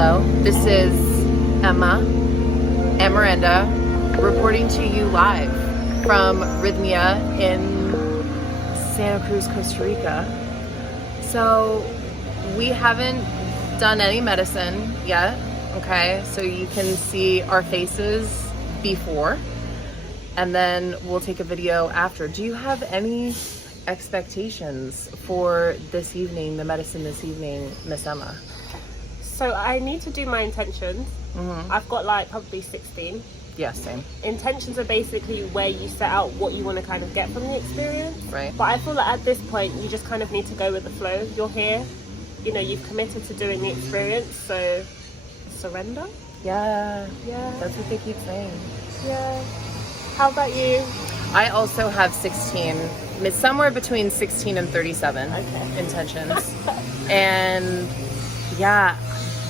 Hello, this is Emma Amarenda reporting to you live from Rhythmia in Santa Cruz, Costa Rica. So we haven't done any medicine yet, okay? So you can see our faces before, and then we'll take a video after. Do you have any expectations for this evening, the medicine this evening, Miss Emma? So I need to do my intentions. I've got like probably 16. Yeah, same. Intentions are basically where you set out what you want to kind of get from the experience. Right. But I feel like at this point, you just kind of need to go with the flow. You're here, you know, you've committed to doing the experience, so surrender. Yeah, that's what they keep saying. Yeah. How about you? I also have 16, somewhere between 16 and 37 intentions. And yeah,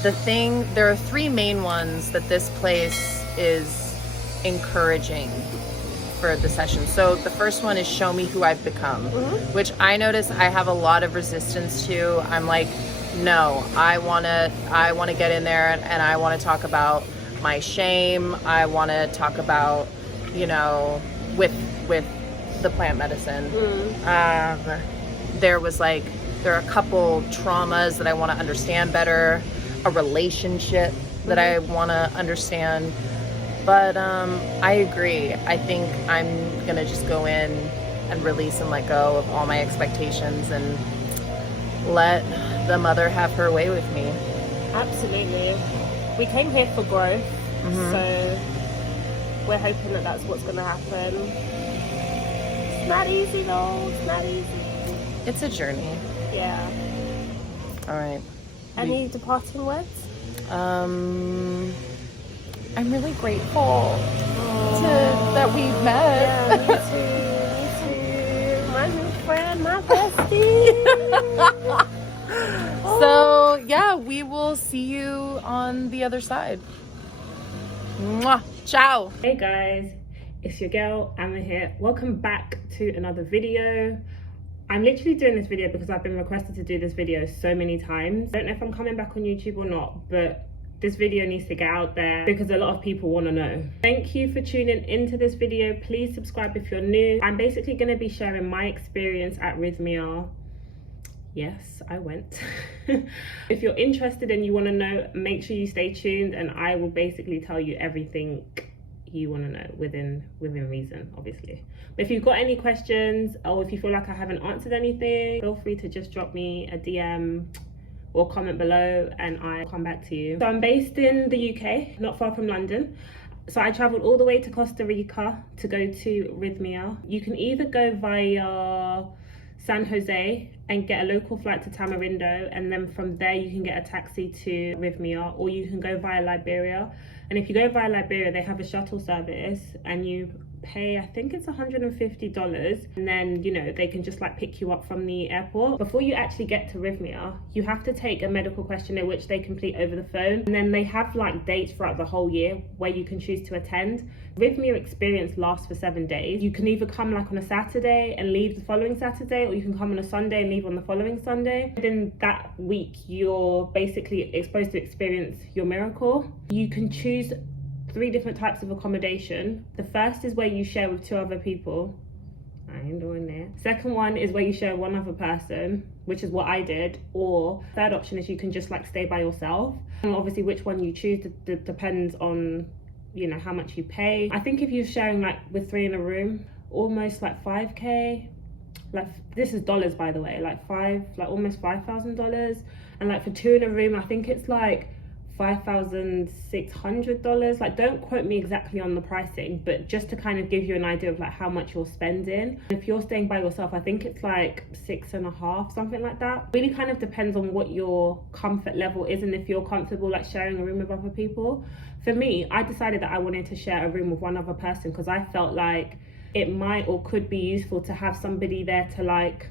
there are three main ones that this place is encouraging for the session. So the first one is show me who I've become, which I notice I have a lot of resistance to. I'm like, no, I want to get in there and I want to talk about my shame. I want to talk about, you know, with the plant medicine. There are a couple traumas that I want to understand better, a relationship that I want to understand. But I agree. I think I'm gonna just go in and release and let go of all my expectations and let the mother have her way with me. Absolutely. We came here for growth, so we're hoping that that's what's gonna happen. It's not easy though. It's not easy. It's a journey. Yeah. All right. Any departing words? I'm really grateful that we met. Yeah, me too. My new friend, my bestie. So yeah, we will see you on the other side. Mwah. Ciao. Hey guys, it's your girl Emma here. Welcome back to another video. I'm literally doing this video because I've been requested to do this video so many times. I don't know if I'm coming back on YouTube or not, but this video needs to get out there because a lot of people want to know. Thank you for tuning into this video. Please subscribe if you're new. I'm basically going to be sharing my experience at Rhythmia. Yes, I went. If you're interested and you want to know, make sure you stay tuned and I will basically tell you everything you want to know within reason, obviously. But if you've got any questions or if you feel like I haven't answered anything, feel free to just drop me a DM or comment below and I'll come back to you. So I'm based in the UK, not far from London. So I traveled all the way to Costa Rica to go to Rhythmia. You can either go via San Jose and get a local flight to Tamarindo, and then from there you can get a taxi to Rhythmia, or you can go via Liberia. And if you go via Liberia, they have a shuttle service and you pay, I think it's $150, and then, you know, they can just like pick you up from the airport. Before you actually get to Rhythmia, you have to take a medical questionnaire which they complete over the phone, and then they have like dates throughout the whole year where you can choose to attend. Rhythmia experience lasts for 7 days. You can either come like on a Saturday and leave the following Saturday, or you can come on a Sunday and leave on the following Sunday. Within that week, you're basically exposed to experience your miracle. You can choose 3 different types of accommodation. The first is where you share with 2 other people. I ain't doing that. Second one is where you share 1 other person, which is what I did. Or third option is you can just like stay by yourself. And obviously which one you choose depends on, you know, how much you pay. I think if you're sharing like with 3 in a room, almost like 5k, like this is dollars by the way, like almost $5,000. And like for 2 in a room, I think it's like $5,600. Like, don't quote me exactly on the pricing, but just to kind of give you an idea of like how much you're spending. If you're staying by yourself, I think it's like 6.5, something like that. Really kind of depends on what your comfort level is and if you're comfortable like sharing a room with other people. For me, I decided that I wanted to share a room with 1 other person because I felt like it might or could be useful to have somebody there to like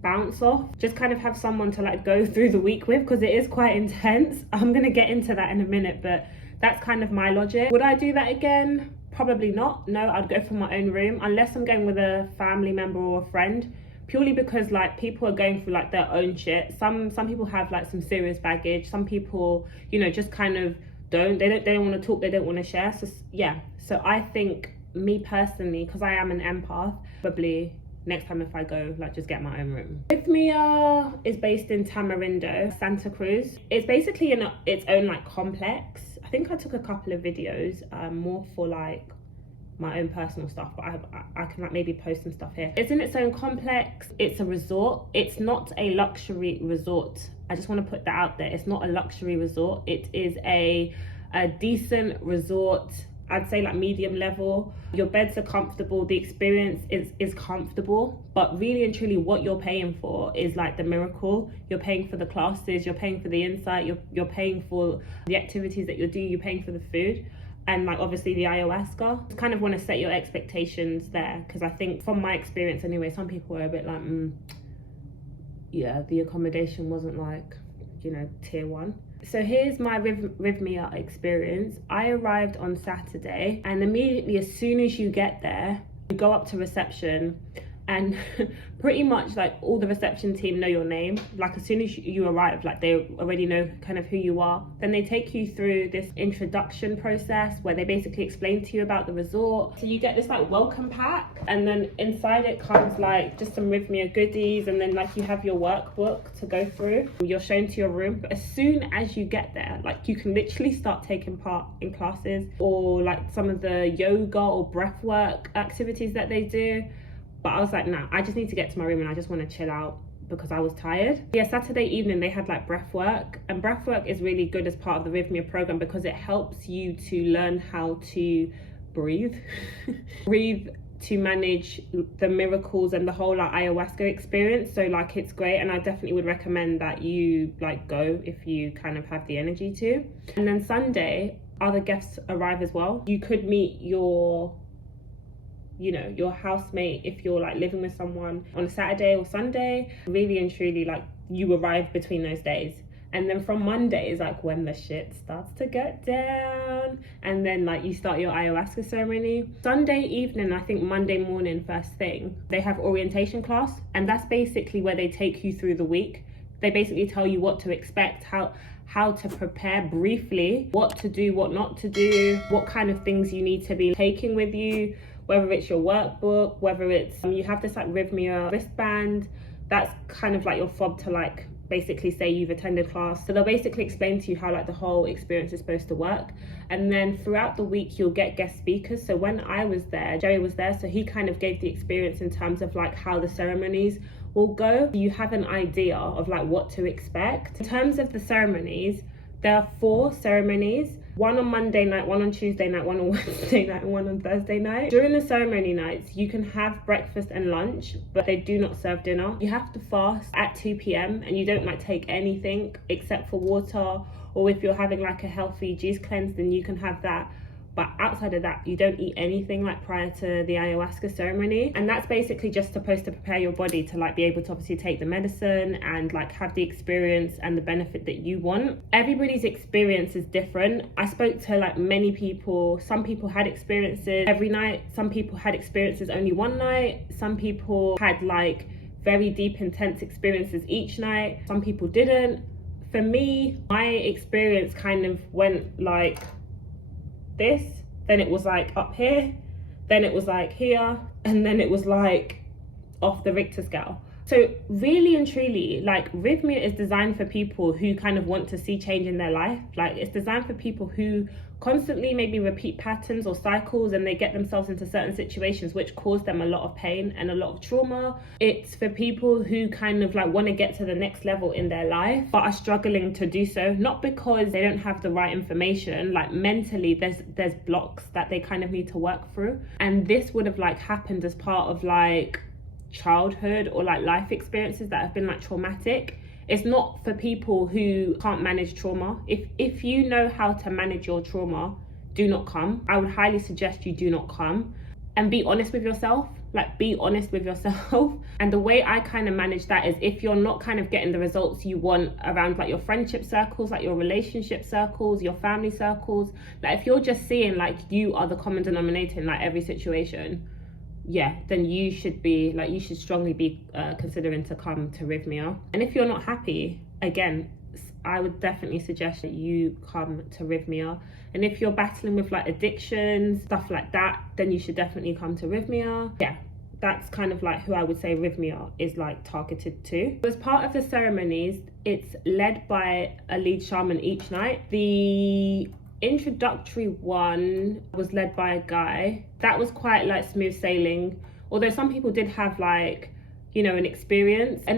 bounce off, just kind of have someone to like go through the week with, because it is quite intense. I'm gonna get into that in a minute, but that's kind of my logic. Would I do that again? Probably not. No, I'd go for my own room unless I'm going with a family member or a friend. purely because like people are going through like their own shit. Some people have like some serious baggage. Some people, you know, just kind of they don't want to talk, they don't want to share. So yeah, so I think, me personally, because I am an empath, probably next time if I go, like, just get my own room. Rhythmia is based in Tamarindo, Santa Cruz. It's basically in its own like complex. I think I took a couple of videos, more for like my own personal stuff, but I can like maybe post some stuff here. It's in its own complex. It's a resort. It's not a luxury resort. I just want to put that out there. It's not a luxury resort. It is a decent resort. I'd say like medium level. Your beds are comfortable. The experience is comfortable, but really and truly what you're paying for is like the miracle. You're paying for the classes, you're paying for the insight, you're paying for the activities that you're doing, you're paying for the food, and like obviously the ayahuasca. Kind of want to set your expectations there, because I think from my experience anyway, some people were a bit like, yeah, the accommodation wasn't like, you know, tier 1. So here's my Rhythmia experience. I arrived on Saturday, and immediately as soon as you get there, you go up to reception, and pretty much like all the reception team know your name. Like as soon as you arrive, like they already know kind of who you are. Then they take you through this introduction process where they basically explain to you about the resort. So you get this like welcome pack, and then inside it comes like just some Rhythmia goodies, and then like you have your workbook to go through. You're shown to your room, but as soon as you get there, like you can literally start taking part in classes or like some of the yoga or breath work activities that they do. But I was like, nah, I just need to get to my room and I just want to chill out because I was tired. Yeah, Saturday evening they had like breath work, and breath work is really good as part of the Rhythmia program because it helps you to learn how to breathe. Breathe to manage the miracles and the whole like ayahuasca experience. So like it's great, and I definitely would recommend that you like go if you kind of have the energy to. And then Sunday, other guests arrive as well. You could meet your, you know, your housemate if you're like living with someone on a Saturday or Sunday. Really and truly, like you arrive between those days. And then from Monday is like when the shit starts to get down, and then like you start your ayahuasca ceremony. Sunday evening, I think Monday morning first thing, they have orientation class, and that's basically where they take you through the week. They basically tell you what to expect, how to prepare briefly, what to do, what not to do, what kind of things you need to be taking with you, whether it's your workbook, whether it's you have this like Rhythmia wristband that's kind of like your fob to like basically say you've attended class. So they'll basically explain to you how like the whole experience is supposed to work. And then throughout the week you'll get guest speakers. So when I was there, Jerry was there, so he kind of gave the experience in terms of like how the ceremonies will go. You have an idea of like what to expect. In terms of the ceremonies, there are 4 ceremonies. One on Monday night, one on Tuesday night, one on Wednesday night, and one on Thursday night. During the ceremony nights, you can have breakfast and lunch, but they do not serve dinner. You have to fast at 2 p.m. and you don't like take anything except for water, or if you're having like a healthy juice cleanse, then you can have that. But outside of that, you don't eat anything like prior to the ayahuasca ceremony. And that's basically just supposed to prepare your body to like be able to obviously take the medicine and like have the experience and the benefit that you want. Everybody's experience is different. I spoke to like many people. Some people had experiences every night. Some people had experiences only one night. Some people had like very deep, intense experiences each night. Some people didn't. For me, my experience kind of went like this, then it was like up here, then it was like here, and then it was like off the Richter scale. So really and truly, like Rhythmia is designed for people who kind of want to see change in their life. Like it's designed for people who constantly maybe repeat patterns or cycles, and they get themselves into certain situations which cause them a lot of pain and a lot of trauma. It's for people who kind of like want to get to the next level in their life but are struggling to do so, not because they don't have the right information. Like mentally there's blocks that they kind of need to work through, and this would have like happened as part of like childhood or like life experiences that have been like traumatic. It's not for people who can't manage trauma. If you know how to manage your trauma, do not come. I would highly suggest you do not come, and be honest with yourself. Like be honest with yourself. And the way I kind of manage that is if you're not kind of getting the results you want around like your friendship circles, like your relationship circles, your family circles, like if you're just seeing like you are the common denominator in like every situation, yeah, then you should strongly be considering to come to Rhythmia. And if you're not happy, again, I would definitely suggest that you come to Rhythmia. And if you're battling with like addictions, stuff like that, then you should definitely come to Rhythmia. Yeah, that's kind of like who I would say Rhythmia is like targeted to. As part of the ceremonies, it's led by a lead shaman each night. The introductory one was led by a guy. That was quite like smooth sailing, although some people did have like, you know, an experience in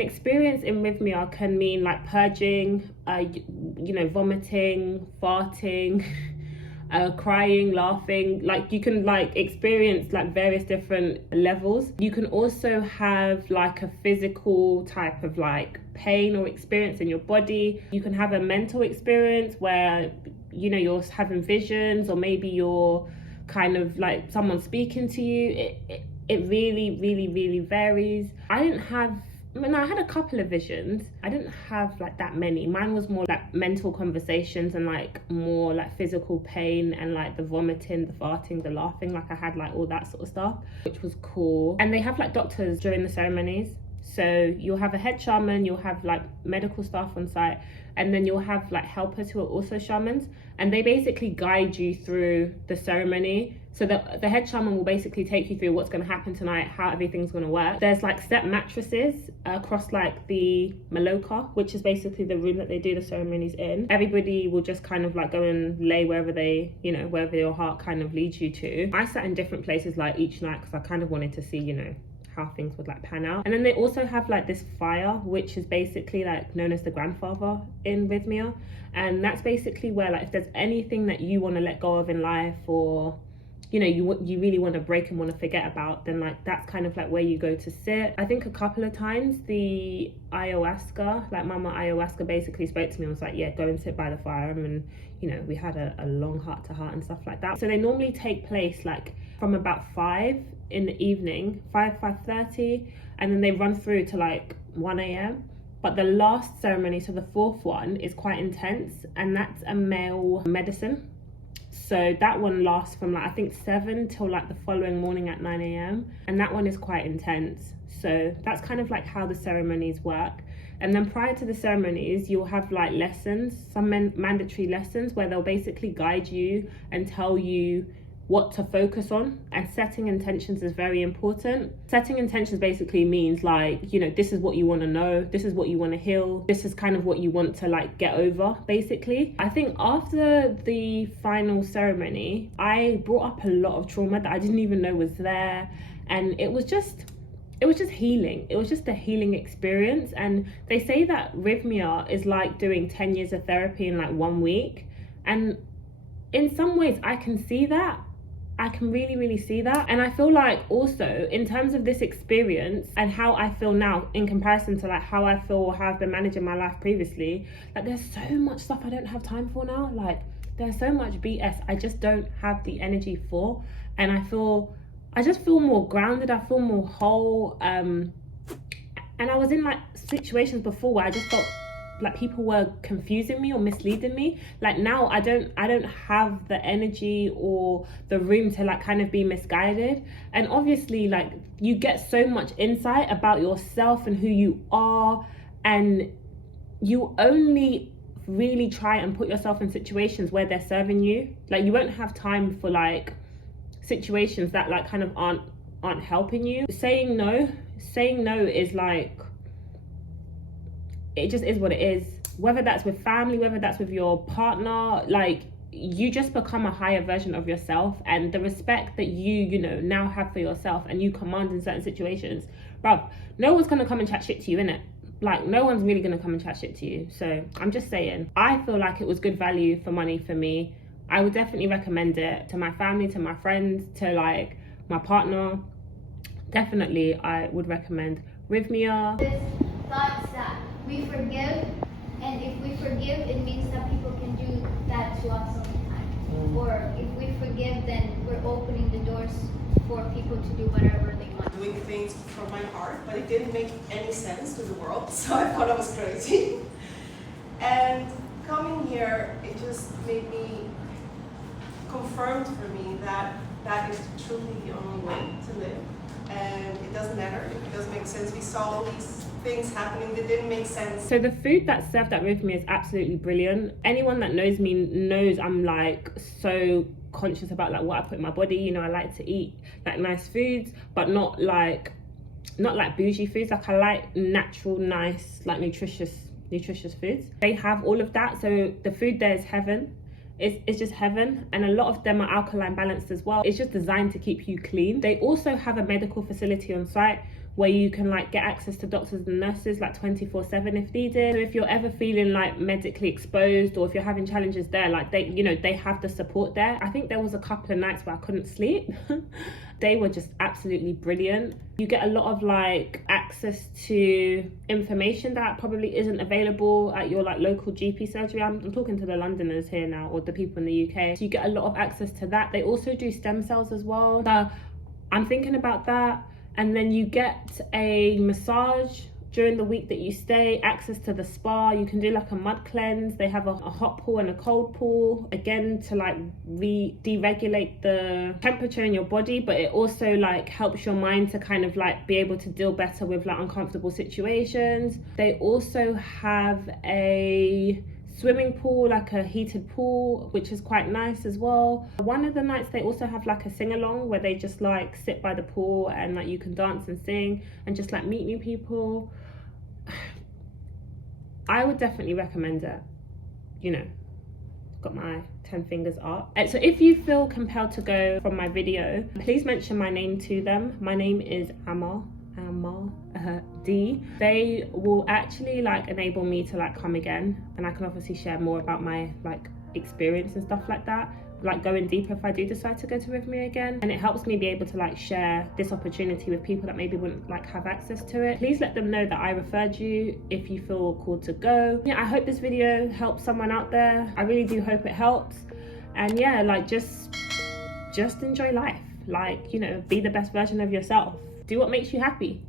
Rhythmia can mean like purging, you know, vomiting, farting, crying, laughing. Like you can like experience like various different levels. You can also have like a physical type of like pain or experience in your body. You can have a mental experience where, you know, you're having visions, or maybe you're kind of like someone speaking to you. It really varies. I had a couple of visions. I didn't have like that many. Mine was more like mental conversations and like more like physical pain and like the vomiting, the farting, the laughing. Like I had like all that sort of stuff, which was cool. And they have like doctors during the ceremonies. So you'll have a head shaman, you'll have like medical staff on site, and then you'll have like helpers who are also shamans, and they basically guide you through the ceremony. So the head shaman will basically take you through what's going to happen tonight, how everything's going to work. There's like set mattresses across like the maloka, which is basically the room that they do the ceremonies in. Everybody will just kind of like go and lay wherever they, you know, wherever your heart kind of leads you to. I sat in different places like each night because I kind of wanted to see, you know, how things would like pan out. And then they also have like this fire, which is basically like known as the grandfather in Rhythmia. And that's basically where like if there's anything that you want to let go of in life, or you know, you really want to break and want to forget about, then like that's kind of like where you go to sit. I think a couple of times the ayahuasca, like Mama Ayahuasca basically spoke to me and was like, yeah, go and sit by the fire. And you know, we had a long heart to heart and stuff like that. So they normally take place like from about 5 in the evening, 5:30, and then they run through to like 1 a.m. But the last ceremony, so the fourth one, is quite intense, and that's a male medicine. So that one lasts from like I think 7 till like the following morning at 9 a.m. and that one is quite intense. So that's kind of like how the ceremonies work. And then prior to the ceremonies, you'll have like lessons, some mandatory lessons where they'll basically guide you and tell you what to focus on. And setting intentions is very important. Setting intentions basically means like, you know, this is what you want to know, this is what you want to heal, this is kind of what you want to like get over basically. I think after the final ceremony, I brought up a lot of trauma that I didn't even know was there, and it was just healing. It was just a healing experience. And they say that Rhythmia is like doing 10 years of therapy in like 1 week, and in some ways I can see that. I can really see that. And I feel like also in terms of this experience and how I feel now in comparison to like how I feel or how I've been managing my life previously, like there's so much stuff I don't have time for now. Like there's so much BS I just don't have the energy for. And I just feel more grounded, I feel more whole. And I was in like situations before where I just felt like people were confusing me or misleading me. Like now I don't have the energy or the room to like kind of be misguided. And obviously like you get so much insight about yourself and who you are, and you only really try and put yourself in situations where they're serving you. Like you won't have time for like situations that like kind of aren't helping you. Saying no is like, it just is what it is. Whether that's with family, whether that's with your partner, like you just become a higher version of yourself, and the respect that you know now have for yourself and you command in certain situations, bruv, no one's gonna come and chat shit to you, innit? Like no one's really gonna come and chat shit to you. So I'm just saying, I feel like it was good value for money for me. I would definitely recommend it to my family, to my friends, to like my partner. Definitely I would recommend Rhythmia. Thoughts that we forgive, and if we forgive, it means that people can do that to us all the time. Or if we forgive, then we're opening the doors for people to do whatever they want. Doing things from my heart, but it didn't make any sense to the world, so I thought I was crazy. And coming here, it just made me, confirmed for me that that is truly the only way to live. and it doesn't matter if it doesn't make sense. We saw all these things happening that didn't make sense. So the food that's served at Rhythmia is absolutely brilliant. Anyone that knows me knows I'm like so conscious about like what I put in my body. You know, I like to eat like nice foods, but not like bougie foods. Like I like natural, nice, like nutritious foods. They have all of that, so the food there is heaven. It's just heaven, and a lot of them are alkaline balanced as well. It's just designed to keep you clean. They also have a medical facility on site where you can like get access to doctors and nurses like 24/7 if needed. So if you're ever feeling like medically exposed, or if you're having challenges there, like they have the support there. I think there was a couple of nights where I couldn't sleep. They were just absolutely brilliant. You get a lot of like access to information that probably isn't available at your like local GP surgery. I'm talking to the Londoners here now, or the people in the UK. So you get a lot of access to that. They also do stem cells as well. So I'm thinking about that. And then you get a massage during the week that you stay, access to the spa. You can do like a mud cleanse. They have a hot pool and a cold pool, again to like deregulate the temperature in your body, but it also like helps your mind to kind of like be able to deal better with like uncomfortable situations. They also have a swimming pool, like a heated pool, which is quite nice as well. One of the nights they also have like a sing-along where they just like sit by the pool and like you can dance and sing and just like meet new people. I would definitely recommend it. You know, got my 10 fingers up. So if you feel compelled to go from my video, please mention my name to them. My name is Amma D. They will actually like enable me to like come again, and I can obviously share more about my like experience and stuff like that, like going deeper if I do decide to go to Rhythmia again. And it helps me be able to like share this opportunity with people that maybe wouldn't like have access to it. Please let them know that I referred you if you feel called to go. Yeah, I hope this video helps someone out there. I really do hope it helps. And yeah, like just enjoy life. Like, you know, be the best version of yourself. Do what makes you happy.